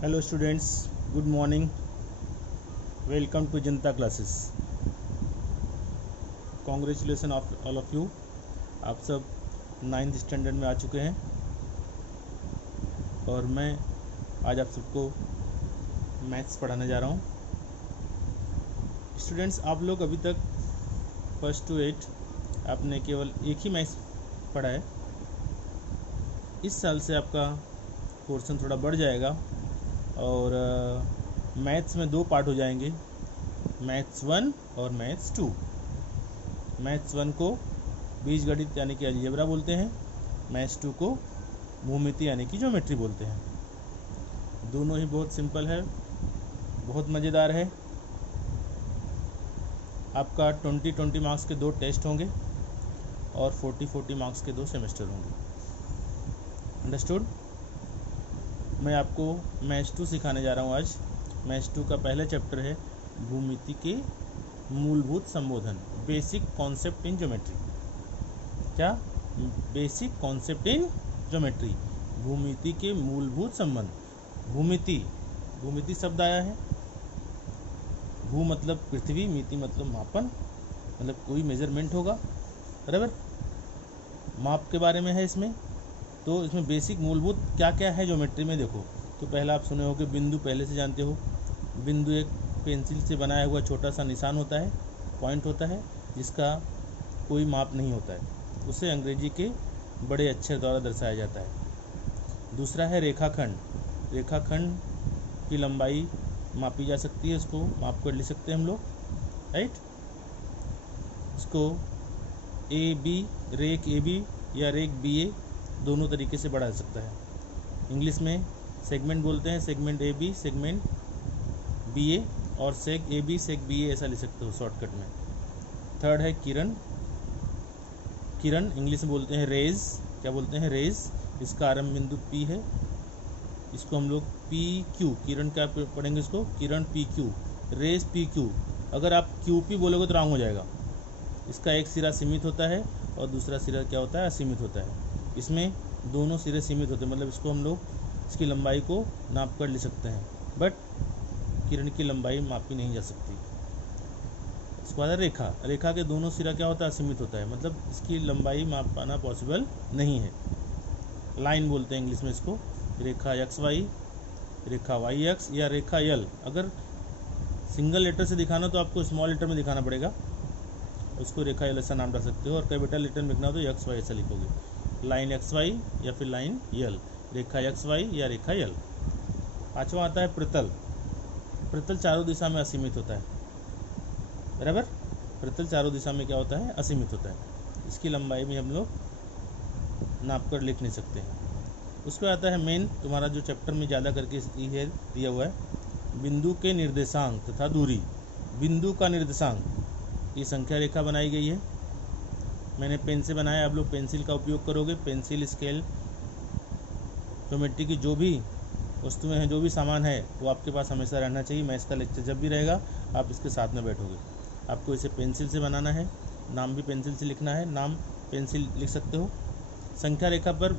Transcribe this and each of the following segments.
Hello students, good morning. Welcome to Janata classes. Congratulation all of you. आप सब 9th standard में आ चुके हैं और मैं आज आप सबको मैथ्स पढ़ाने जा रहा हूँ। स्टूडेंट्स, आप लोग अभी तक 1st to 8 आपने केवल एक ही मैथ्स पढ़ा है। इस साल से आपका पोर्शन थोड़ा बढ़ जाएगा और मैथ्स में 2 पार्ट हो जाएंगे, मैथ्स 1 और मैथ्स 2। मैथ्स 1 को बीजगणित यानी कि अलजेब्रा बोलते हैं, मैथ्स 2 को भूमिति यानी कि ज्योमेट्री बोलते हैं। दोनों ही बहुत सिंपल है, बहुत मज़ेदार है। आपका 20 मार्क्स के 2 टेस्ट होंगे और 40 मार्क्स के 2 सेमेस्टर होंगे। अंडरस्टूड? मैं आपको मैथ्स 2 सिखाने जा रहा हूँ आज। मैथ्स 2 का पहला चैप्टर है भूमिति के मूलभूत संबोधन, बेसिक कॉन्सेप्ट इन ज्योमेट्री। क्या? बेसिक कॉन्सेप्ट इन ज्योमेट्री, भूमिति के मूलभूत संबंध। भूमिति शब्द आया है। भू मतलब पृथ्वी, मिति मतलब मापन, मतलब कोई मेजरमेंट होगा, बराबर। माप के बारे में है इसमें। तो इसमें बेसिक मूलभूत क्या क्या है ज्योमेट्री में, देखो। तो पहला आप सुने हो कि बिंदु, पहले से जानते हो। बिंदु एक पेंसिल से बनाया हुआ छोटा सा निशान होता है, पॉइंट होता है, जिसका कोई माप नहीं होता है। उसे अंग्रेजी के बड़े अक्षर द्वारा दर्शाया जाता है। दूसरा है रेखाखंड। रेखाखंड की लंबाई मापी जा सकती है, इसको माप कर ले सकते हैं हम लोग, राइट। इसको ए बी, रेख ए बी या रेख बी ए, दोनों तरीके से बढ़ा सकता है। इंग्लिश में सेगमेंट बोलते हैं, segment A B, segment B A, और सेग ए बी, सेग बी ए, ऐसा ले सकते हो शॉर्टकट में। थर्ड है किरण। किरण इंग्लिश में बोलते हैं रेज। क्या बोलते हैं? रेज। इसका आरंभ बिंदु पी है, इसको हम लोग पी क्यू, किरण क्या पढ़ेंगे इसको? किरण P Q, ray P Q. अगर आप क्यू पी बोलोगे तो रॉन्ग हो जाएगा। इसका एक सिरा सीमित होता है और दूसरा सिरा क्या होता है? असीमित होता है। इसमें दोनों सिरे सीमित होते हैं, मतलब इसको हम लोग इसकी लंबाई को नाप कर ले सकते हैं, बट किरण की लंबाई मापी नहीं जा सकती। इसके बाद रेखा। रेखा के दोनों सिरा क्या होता है? असीमित होता है, मतलब इसकी लंबाई माप पाना पॉसिबल नहीं है। लाइन बोलते हैं इंग्लिश में इसको। रेखा एक्स वाई, रेखा वाई एक्स या रेखा यल। अगर सिंगल लेटर से दिखाना तो आपको स्मॉल लेटर में दिखाना पड़ेगा, उसको रेखा यल ऐसा नाम डाल सकते हो। और कैपिटल लेटर में लिखना हो तो एक्स वाई ऐसा लिखोगे, लाइन एक्स वाई या फिर लाइन यल, रेखा एक्स वाई या रेखा यल। पांचवा आता है प्रतल। प्रतल चारों दिशा में असीमित होता है, बराबर। प्रतल चारों दिशा में क्या होता है? असीमित होता है। इसकी लंबाई भी हम लोग नाप कर लिख नहीं सकते हैं। उसके आता है मेन, तुम्हारा जो चैप्टर में ज़्यादा करके है दिया हुआ है, बिंदु के निर्देशांक तथा दूरी। बिंदु का निर्देशांक, ये संख्या रेखा बनाई गई है, मैंने पेन से बनाया, आप लोग पेंसिल का उपयोग करोगे। पेंसिल, स्केल, ज्योमेट्री की जो भी वस्तुएं हैं, जो भी सामान है, वो आपके पास हमेशा रहना चाहिए। मैथ्स का लेक्चर जब भी रहेगा आप इसके साथ में बैठोगे। आपको इसे पेंसिल से बनाना है, नाम भी पेंसिल से लिखना है, नाम पेंसिल लिख सकते हो। संख्या रेखा पर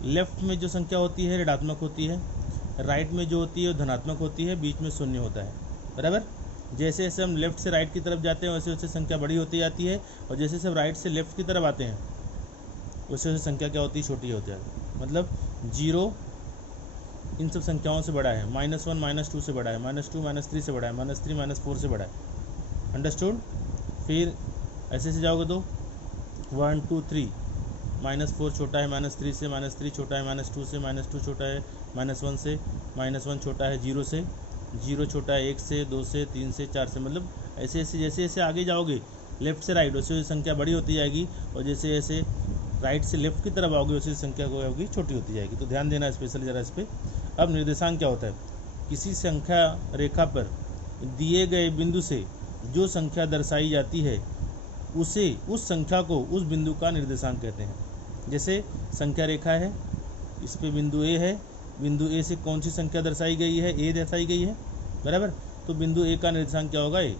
लेफ्ट में जो संख्या होती है ऋणात्मक होती है, राइट में जो होती है वो धनात्मक होती है, बीच में शून्य होता है, बराबर। जैसे जैसे हम लेफ्ट से राइट की तरफ जाते हैं वैसे वैसे संख्या बड़ी होती जाती है, और जैसे जैसे राइट से लेफ्ट की तरफ आते हैं वैसे वैसे संख्या क्या होती है? छोटी होती है। मतलब 0 इन सब संख्याओं से बड़ा है, -1 -2 से बड़ा है, -2 -3 से बड़ा है, -3 -4 से बड़ा है। अंडरस्टूड? फिर ऐसे से जाओगे तो 1 2 3, -4 छोटा है -3 से, -3 छोटा है -2 से, -2 छोटा है -1 से, -1 छोटा है 0 से, 0 छोटा है 1 से, 2 से, 3 से, 4 से। मतलब ऐसे ऐसे जैसे जैसे आगे जाओगे लेफ्ट से राइट वैसे वैसे संख्या बड़ी होती जाएगी, और जैसे जैसे राइट से लेफ्ट की तरफ आओगे वैसे संख्या को होगी छोटी होती जाएगी। तो ध्यान देना स्पेशली ज़रा इस पर। अब निर्देशांक क्या होता है? किसी संख्या रेखा पर दिए गए बिंदु से जो संख्या दर्शाई जाती है उसे, उस संख्या को उस बिंदु का निर्देशांक कहते हैं। जैसे संख्या रेखा है, इस पे बिंदु ए है, बिंदु ए से कौन सी संख्या दर्शाई गई है? ए दर्शाई गई है, बराबर। तो बिंदु ए का निर्देशांक क्या होगा? ए।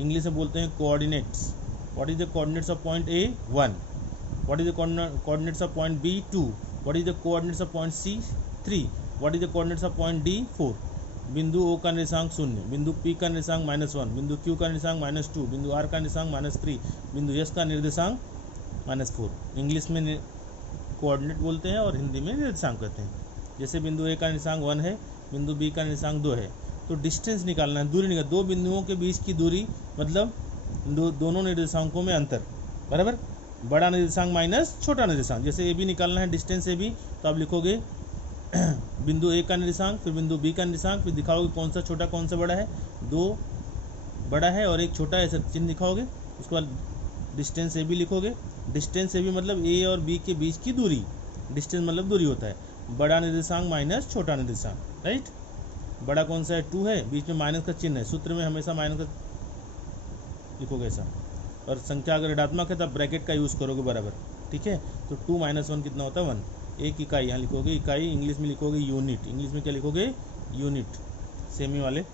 इंग्लिश में बोलते हैं coordinates. What is the coordinates of point A? 1। What is the coordinates of point B? 2। What is the coordinates of point C? 3। What is the coordinates of point D 4, बिंदु ओ का निर्देशांक 0, बिंदु पी का निर्देशांक -1, बिंदु क्यू का निर्देशांक -2, बिंदु आर का निर्देशांक -3, बिंदु एस का निर्देशांक -4। इंग्लिश में कोऑर्डिनेट बोलते हैं और हिंदी में निर्देशांक कहते हैं। जैसे बिंदु ए का निर्देशांक 1 है, बिंदु बी का निर्देशांक 2 है, तो डिस्टेंस निकालना है, दूरी निकाल, दो बिंदुओं के बीच की दूरी मतलब दोनों निर्देशांकों में अंतर, बराबर, बड़ा निर्देशांक माइनस छोटा निर्देशांक। जैसे ए बी निकालना है, डिस्टेंस ए बी, तो आप लिखोगे बिंदु ए का निर्देशांक, फिर बिंदु बी का निर्देशांक, फिर दिखाओगे कौन सा छोटा कौन सा बड़ा है, 2 बड़ा है और एक छोटा है, ऐसा चिन्ह दिखाओगे। उसके बाद डिस्टेंस ए बी लिखोगे, डिस्टेंस ए बी मतलब ए और बी के बीच की दूरी, डिस्टेंस मतलब दूरी होता है, बड़ा निर्देशांक माइनस छोटा निर्देशांक, राइट। बड़ा कौन सा है, 2 है, बीच में माइनस का चिन्ह है, सूत्र में हमेशा माइनस का लिखोगे ऐसा, और संख्या अगर ऋणात्मक है तब ब्रैकेट का यूज़ करोगे, बराबर, ठीक है। तो 2 - 1 कितना होता है, 1। एक इकाई यहाँ लिखोगे, इकाई इंग्लिश में लिखोगे यूनिट, इंग्लिश में क्या लिखोगे, यूनिट, सेमी वाले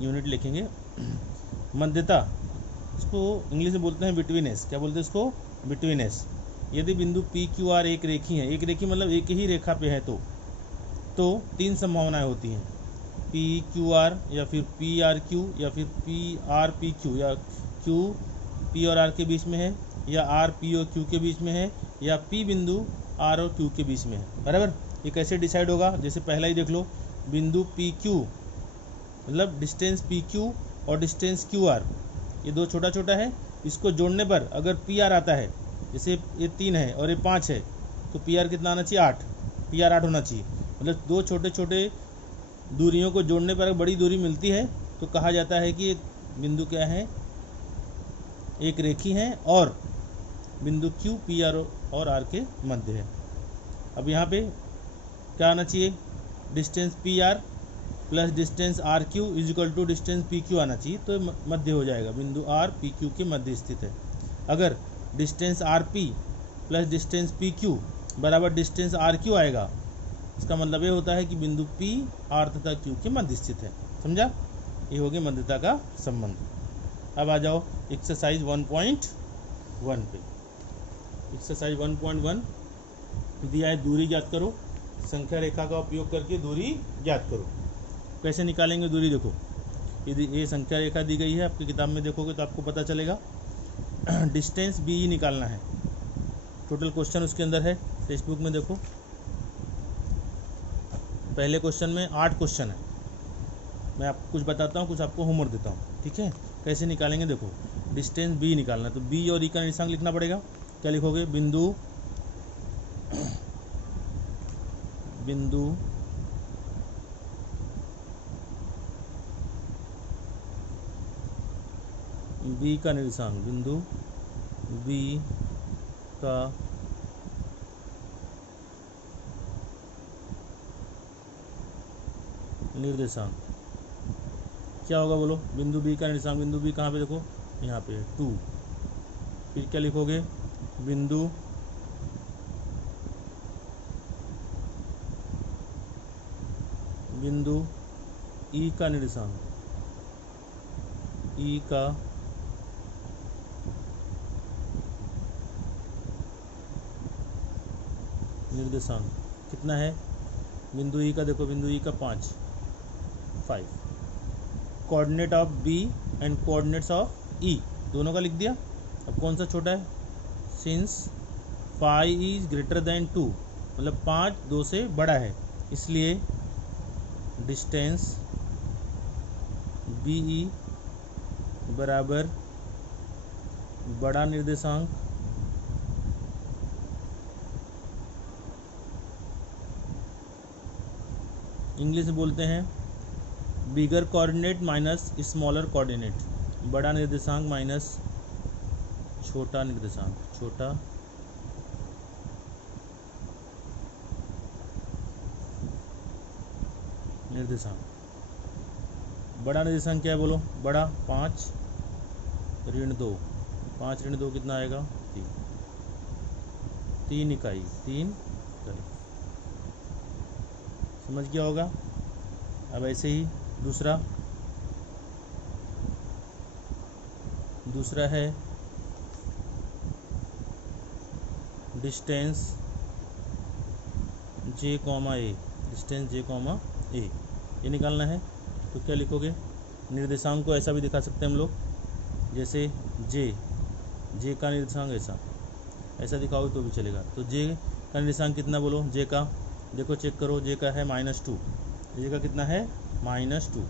यूनिट लिखेंगे। मध्यता, इसको इंग्लिश में बोलते हैं बिटवीनेस, क्या बोलते हैं इसको, बिटवीनेस। यदि बिंदु पी क्यू आर एक रेखी है, एक रेखी मतलब एक ही रेखा पे है, तो 3 संभावनाएं होती हैं, पी क्यू आर या फिर पी आर क्यू या फिर पी आर पी क्यू, या क्यू पी और आर के बीच में है, या आर पी और क्यू के बीच में है, या पी बिंदु आर और क्यू के बीच में है, बराबर। ये कैसे डिसाइड होगा, जैसे पहला ही देख लो, बिंदु पी क्यू मतलब डिस्टेंस पी क्यू और डिस्टेंस क्यू आर, ये 2 छोटा छोटा है, इसको जोड़ने पर अगर पी आर आता है, जैसे ये 3 है और ये 5 है, तो पी आर कितना आना चाहिए, 8, पी आर 8 होना चाहिए। मतलब 2 छोटे छोटे दूरियों को जोड़ने पर बड़ी दूरी मिलती है, तो कहा जाता है कि ये बिंदु क्या है, एक रेखी है और बिंदु क्यू पी आर और आर के मध्य है। अब यहाँ पे क्या आना चाहिए, distance P R plus distance R Q is equal to distance P Q आना चाहिए, तो मध्य हो जाएगा, बिंदु आर पी क्यू के मध्य स्थित है। अगर distance R P plus distance P Q बराबर डिस्टेंस आर क्यू आएगा, इसका मतलब ये होता है कि बिंदु पी आर तथा क्यू के मध्य स्थित है, समझा। ये हो गया मध्यता का संबंध। अब आ जाओ एक्सरसाइज 1.1 पे। एक्सरसाइज 1.1 दिया है, दूरी ज्ञात करो, संख्या रेखा का उपयोग करके दूरी ज्ञात करो। कैसे निकालेंगे दूरी, देखो, यदि ये संख्या रेखा दी गई है, आपकी किताब में देखोगे तो आपको पता चलेगा। डिस्टेंस बी निकालना है, टोटल क्वेश्चन उसके अंदर है, टेक्स्ट बुक में देखो, पहले क्वेश्चन में 8 क्वेश्चन है। मैं आपको कुछ बताता हूँ, कुछ आपको होमवर्क देता हूँ, ठीक है। कैसे निकालेंगे, देखो, डिस्टेंस बी निकालना है, तो बी और ई का निर्देशांक लिखना पड़ेगा। क्या लिखोगे, बिंदु बी का निर्देशांक, बिंदु बी का निर्देशांक क्या होगा, बोलो, बिंदु बी का निर्देशांक, बिंदु बी कहाँ पे, देखो यहाँ पे 2। फिर क्या लिखोगे, बिंदु ई का निर्देशांक, ई का निर्देशांक कितना है, बिंदु ई का, देखो बिंदु ई का 5। Coordinate of B and coordinates of E दोनों का लिख दिया। अब कौन सा छोटा है, सिंस 5 इज ग्रेटर देन 2 मतलब 5 2 से बड़ा है, इसलिए डिस्टेंस बी ई बराबर बड़ा निर्देशांक इंग्लिश में बोलते हैं बिगर कोऑर्डिनेट माइनस स्मॉलर कोऑर्डिनेट, बड़ा निर्देशांक माइनस छोटा निर्देशांक, छोटा निर्देशांक। बड़ा निर्देशांक क्या है, बोलो, बड़ा 5 ऋण 2, 5 ऋण 2 कितना आएगा, 3 इकाई, 3 इकाई, समझ गया होगा। अब ऐसे ही दूसरा है डिस्टेंस जे कॉमा ए, डिस्टेंस जे कॉमा ए, ये निकालना है। तो क्या लिखोगे, निर्देशांक को ऐसा भी दिखा सकते हैं हम लोग, जैसे जे का निर्देशांक ऐसा दिखाओगे तो भी चलेगा। तो जे का निर्देशांक कितना बोलो, जे का देखो चेक करो, जे का है -2, जे का कितना है -2,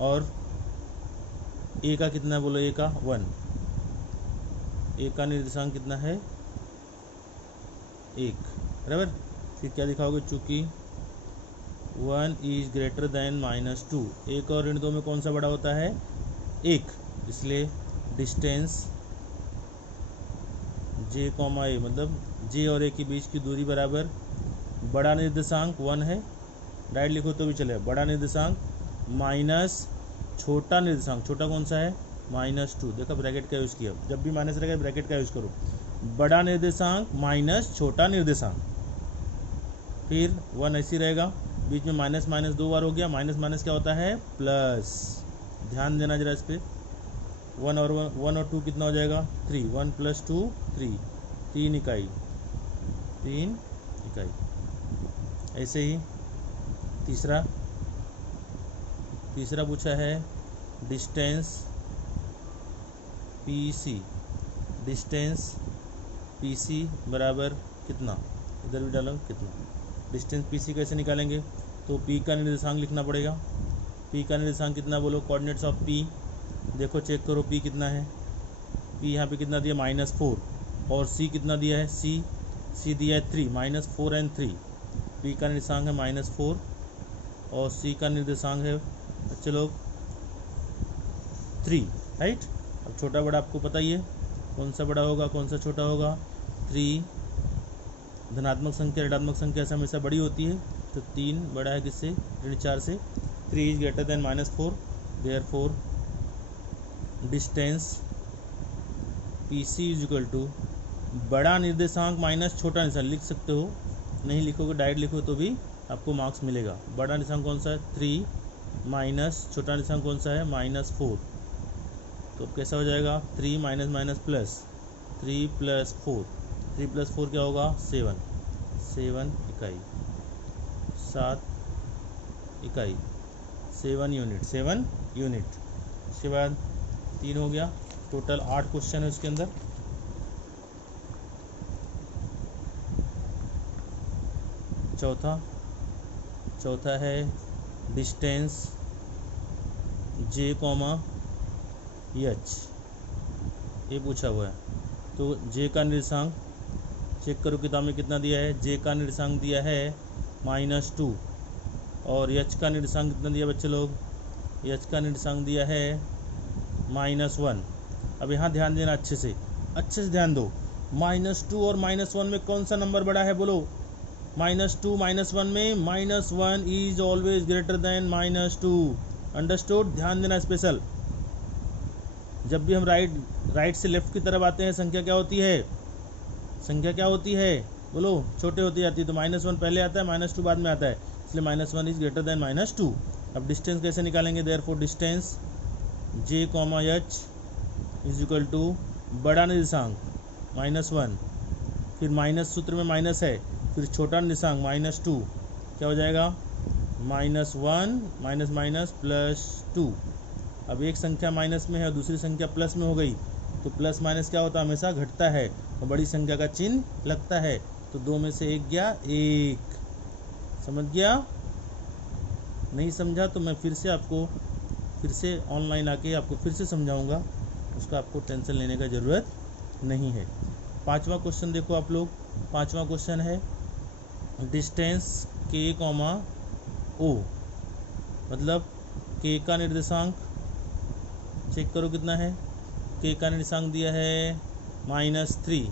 और ए का कितना बोलो, ए का 1, ए का निर्देशांक कितना है 1, बराबर। फिर क्या दिखाओगे, चूँकि 1 इज ग्रेटर देन -2, 1 और ऋण 2 में कौन सा बड़ा होता है 1, इसलिए डिस्टेंस जे कॉमा ए, मतलब जे और ए के बीच की दूरी बराबर बड़ा निर्देशांक 1 है, डायरेक्ट लिखो तो भी चलेगा, बड़ा निर्देशांक माइनस छोटा निर्देशांक, छोटा कौन सा है -2, देखो ब्रैकेट का यूज़ किया, जब भी माइनस रहेगा ब्रैकेट का यूज़ करो, बड़ा निर्देशांक माइनस छोटा निर्देशांक, फिर 1 ऐसी रहेगा, बीच में माइनस 2 बार हो गया, माइनस क्या होता है प्लस, ध्यान देना जरा इस पर। 1 और 2 कितना हो जाएगा 3, 1 + 2 3, 3 इकाई। ऐसे ही तीसरा पूछा है डिस्टेंस पीसी बराबर कितना, इधर भी डालो कितना, डिस्टेंस पीसी कैसे निकालेंगे, तो पी का निर्देशांक लिखना पड़ेगा। पी का निर्देशांक कितना बोलो, कोऑर्डिनेट्स ऑफ पी, देखो चेक करो पी कितना है, पी यहाँ पे कितना दिया -4, और सी कितना दिया है, सी दिया है 3, -4 और 3, पी का निर्देशांक है -4 और सी का निर्देशांक है बच्चे लोग 3, राइट। अब छोटा बड़ा आपको पता ही है, कौन सा बड़ा होगा कौन सा छोटा होगा, 3 धनात्मक संख्या ऋणात्मक संख्या से हमेशा बड़ी होती है, तो 3 बड़ा है किससे, ऋण 4 से, 3 is greater than -4, therefore distance PC is equal to बड़ा निर्देशांक माइनस छोटा निर्देशांक, लिख सकते हो, नहीं लिखोगे डायरेक्ट लिखो तो भी आपको मार्क्स मिलेगा। बड़ा निर्देशांक कौन सा है 3 माइनस छोटा निर्देशांक कौन सा है -4, तो कैसा हो जाएगा 3 माइनस प्लस 3 + 4, 3 + 4 क्या होगा 7 इकाई, 7 इकाई, 7 यूनिट। इसके बाद 3 हो गया, टोटल 8 क्वेश्चन है उसके अंदर। चौथा है डिस्टेंस जे कॉमा एच, ये पूछा हुआ है। तो जे का निर्देशांक चेक करो किताब में कितना दिया है, जे का निर्देशांक दिया है -2 और एच का निर्देशांक कितना दिया बच्चे लोग, एच का निर्देशांक दिया है -1। अब यहाँ ध्यान देना अच्छे से ध्यान दो, -2 और -1 में कौन सा नंबर बड़ा है बोलो, -2 -1 में -1 is always greater than -2, understood. ध्यान देना स्पेशल, जब भी हम राइट से लेफ्ट की तरफ आते हैं संख्या क्या होती है बोलो, छोटे होती जाती है, तो -1 पहले आता है, -2 बाद में आता है, इसलिए -1 इज ग्रेटर देन -2। अब डिस्टेंस कैसे निकालेंगे, therefore distance J comma H is equal to बड़ा निर्देशांक -1, फिर माइनस सूत्र में माइनस है, फिर छोटा निर्देशांक -2, क्या हो जाएगा -1 +2। अब एक संख्या माइनस में है और दूसरी संख्या प्लस में हो गई, तो प्लस माइनस क्या होता है हमेशा घटता है और बड़ी संख्या का चिन्ह लगता है, तो 2 में से 1 गया 1, समझ गया। नहीं समझा तो मैं फिर से ऑनलाइन आके आपको फिर से समझाऊंगा, उसका आपको टेंशन लेने का ज़रूरत नहीं है। 5वां क्वेश्चन देखो आप लोग, 5वां क्वेश्चन है डिस्टेंस के कॉमा ओ, मतलब के का निर्देशांक चेक करो कितना है, के का निर्देशांक दिया है -3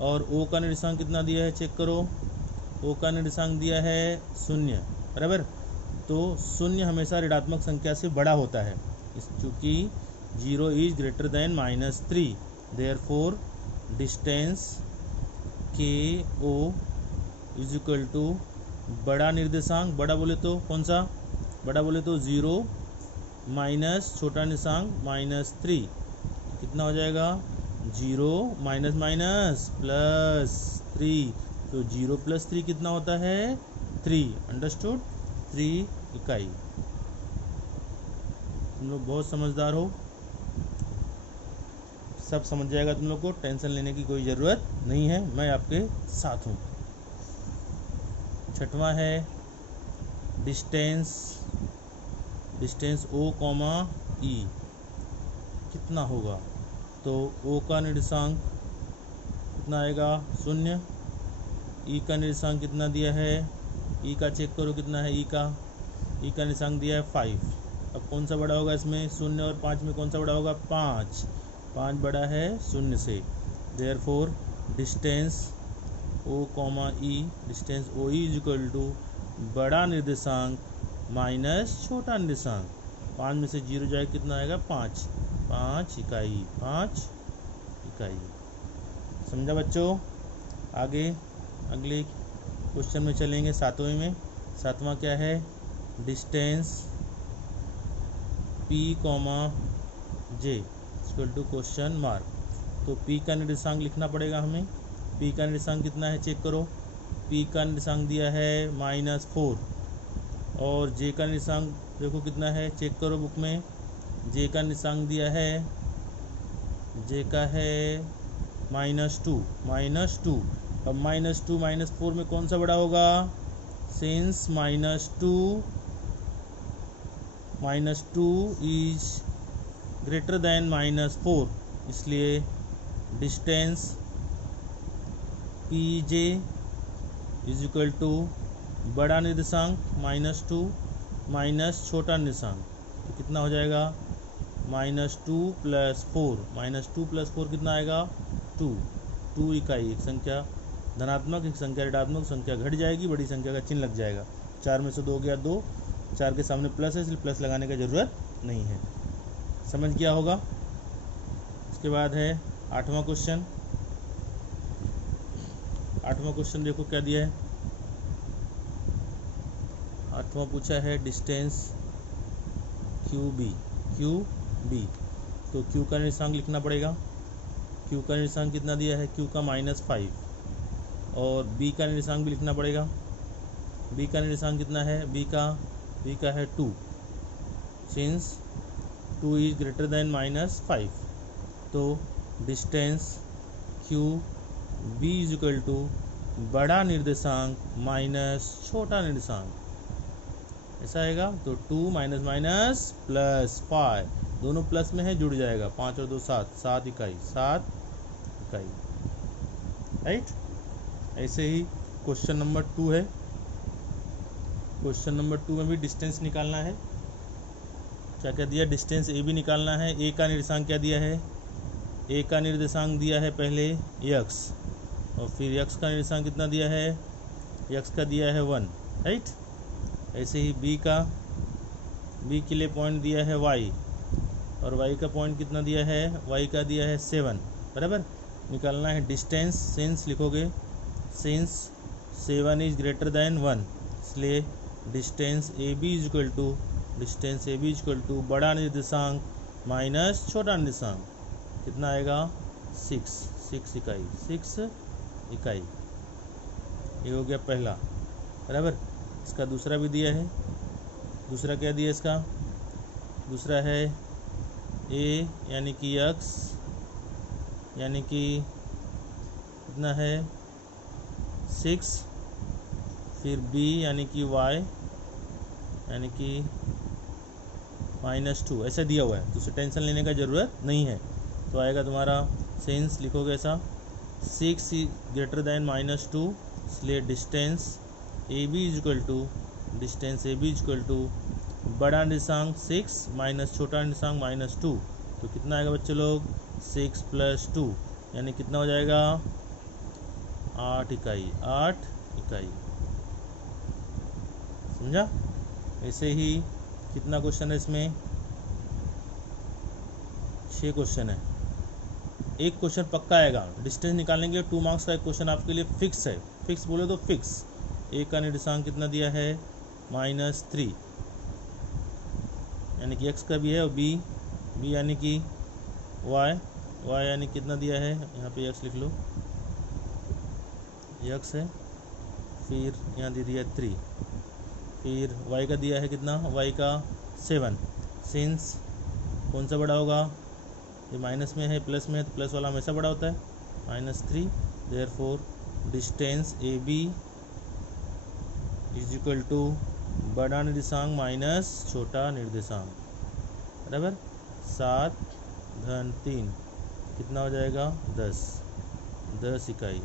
और ओ का निर्देशांक कितना दिया है चेक करो, ओ का निर्देशांक दिया है 0, बराबर। तो 0 हमेशा ऋणात्मक संख्या से बड़ा होता है, चूँकि 0 is greater then -3, therefore distance के ओ इज इक्वल टू बड़ा निर्देशांक, बड़ा बोले तो कौन सा, बड़ा बोले तो 0 माइनस छोटा निर्देशांक -3, कितना हो जाएगा 0 - -+3, तो 0 + 3 कितना होता है 3, अंडरस्टूड, 3 इकाई। तुम लोग बहुत समझदार हो, सब समझ जाएगा तुम लोग को, टेंशन लेने की कोई ज़रूरत नहीं है, मैं आपके साथ हूँ। छठवां है डिस्टेंस O, E कितना होगा। तो O का निर्देशांक कितना आएगा 0, E का निर्देशांक कितना दिया है, E का चेक करो कितना है, E का निर्देशांक दिया है 5। अब कौन सा बड़ा होगा इसमें, 0 और 5 में कौन सा बड़ा होगा, 5 बड़ा है 0 से। Therefore distance O, E, distance OE is equal to बड़ा निर्देशांक माइनस छोटा निर्देशांक। 5 में से 0 जाए कितना आएगा 5 इकाई, 5 इकाई। समझा बच्चों। आगे अगले क्वेश्चन में चलेंगे, 7वें में। 7वां क्या है, distance P, J equal to question mark. तो P का निर्देशांक लिखना पड़ेगा हमें। P का निर्देशांक कितना है चेक करो, P का निर्देशांक दिया है -4 और J का निर्देशांक देखो कितना है, चेक करो बुक में। J का निर्देशांक दिया है, J का है -2। अब -2 -4 में कौन सा बड़ा होगा, सिंस -2 इज ग्रेटर देन -4, इसलिए distance PJ is equal to बड़ा निर्देशांक -2 माइनस छोटा निर्देशांक, तो कितना हो जाएगा -2 + 4, -2 + 4 कितना आएगा 2 इकाई। एक संख्या धनात्मक, एक संख्या ऋणात्मक, संख्या घट जाएगी, बड़ी संख्या का चिन्ह लग जाएगा। 4 में से 2 गया 2, 4 के सामने प्लस है इसलिए प्लस लगाने का ज़रूरत नहीं है। समझ गया होगा। इसके बाद है 8वां क्वेश्चन। 8वां क्वेश्चन देखो क्या दिया है। 8वां पूछा है डिस्टेंस QB। तो Q का निर्देशांक लिखना पड़ेगा। Q का निर्देशांक कितना दिया है, Q का -5 और B का निर्देशांक भी लिखना पड़ेगा। B का निर्देशांक कितना है, B का है 2, सिंस 2 इज ग्रेटर देन -5। तो distance QB is equal to बड़ा निर्देशांक माइनस छोटा निर्देशांक, ऐसा आएगा। तो 2 - +5 दोनों प्लस में है, जुड़ जाएगा। 5 और 2 7 इकाई, 7 इकाई, राइट। ऐसे ही क्वेश्चन नंबर 2 है। क्वेश्चन नंबर 2 में भी डिस्टेंस निकालना है। क्या क्या दिया, डिस्टेंस AB निकालना है। A का निर्देशांक क्या दिया है, A का निर्देशांक दिया है पहले x और फिर x का निर्देशांक कितना दिया है, x का दिया है 1, राइट। ऐसे ही B के लिए पॉइंट दिया है y और y का पॉइंट कितना दिया है, y का दिया है 7, बराबर। निकालना है डिस्टेंस, सिंस लिखोगे, सिंस 7 इज ग्रेटर देन 1, इसलिए distance AB is equal to बड़ा निर्देशांक माइनस छोटा निर्देशांक, कितना आएगा 6 इकाई। ये हो गया पहला, बराबर। इसका दूसरा भी दिया है। दूसरा क्या दिया इसका, दूसरा है A यानी कि x यानी कि कितना है 6, फिर B यानी कि y यानी कि -2, ऐसा दिया हुआ है, तो उसे टेंशन लेने का ज़रूरत नहीं है। तो आएगा तुम्हारा सेंस लिखोगे ऐसा, 6 ग्रेटर देन -2, इसलिए distance AB is equal to बड़ा निर्देशांक 6 माइनस छोटा निर्देशांक -2, तो कितना आएगा बच्चे लोग 6 + 2 यानी कितना हो जाएगा 8 इकाई। समझा। ऐसे ही कितना क्वेश्चन है इसमें, 6 क्वेश्चन है। एक क्वेश्चन पक्का आएगा डिस्टेंस निकालने के लिए, 2 मार्क्स का एक क्वेश्चन आपके लिए फिक्स है। फिक्स बोले तो फिक्स। A का निर्देशांक कितना दिया है -3 यानी कि x का भी है, और B यानी कि y यानी कितना दिया है, यहाँ पे x लिख लो, x है फिर यहाँ दे दिया 3, फिर y का दिया है कितना, y का 7। सिंस कौन सा बड़ा होगा, ये माइनस में है प्लस में है तो प्लस वाला हमेशा बड़ा होता है, -3। Therefore distance A B is equal to बड़ा निर्देशांक माइनस छोटा निर्देशांक, बराबर 7 धन 3 कितना हो जाएगा 10 इकाई।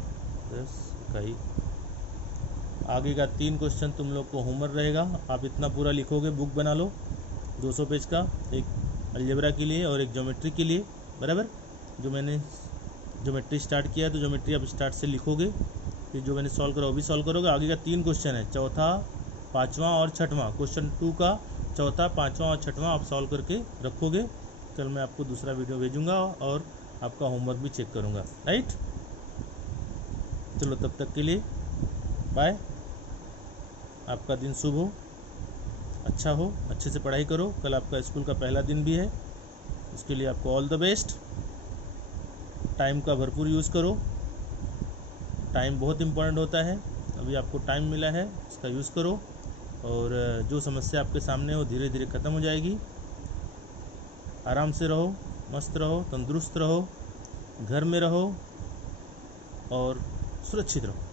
आगे का 3 क्वेश्चन तुम लोग को होमवर्क रहेगा, आप इतना पूरा लिखोगे, बुक बना लो 200 पेज का, एक अलजेब्रा के लिए और एक ज्योमेट्री के लिए, बराबर। जो मैंने ज्योमेट्री स्टार्ट किया है तो ज्योमेट्री आप स्टार्ट से लिखोगे, फिर जो मैंने सॉल्व करा वो भी सॉल्व करोगे। आगे का 3 क्वेश्चन है, चौथा, पाँचवा और छठवां। क्वेश्चन 2 का चौथा, पाँचवा और छठवां आप सॉल्व करके रखोगे। कल मैं आपको दूसरा वीडियो भेजूंगा और आपका होमवर्क भी चेक करूंगा, राइट। चलो तब तक के लिए बाय, आपका दिन शुभ हो, अच्छा हो, अच्छे से पढ़ाई करो। कल आपका स्कूल का पहला दिन भी है, उसके लिए आपको ऑल द बेस्ट। टाइम का भरपूर यूज़ करो, टाइम बहुत इम्पोर्टेंट होता है। अभी आपको टाइम मिला है, इसका यूज़ करो, और जो समस्या आपके सामने हो धीरे धीरे ख़त्म हो जाएगी। आराम से रहो, मस्त रहो, तंदुरुस्त रहो, घर में रहो और सुरक्षित रहो।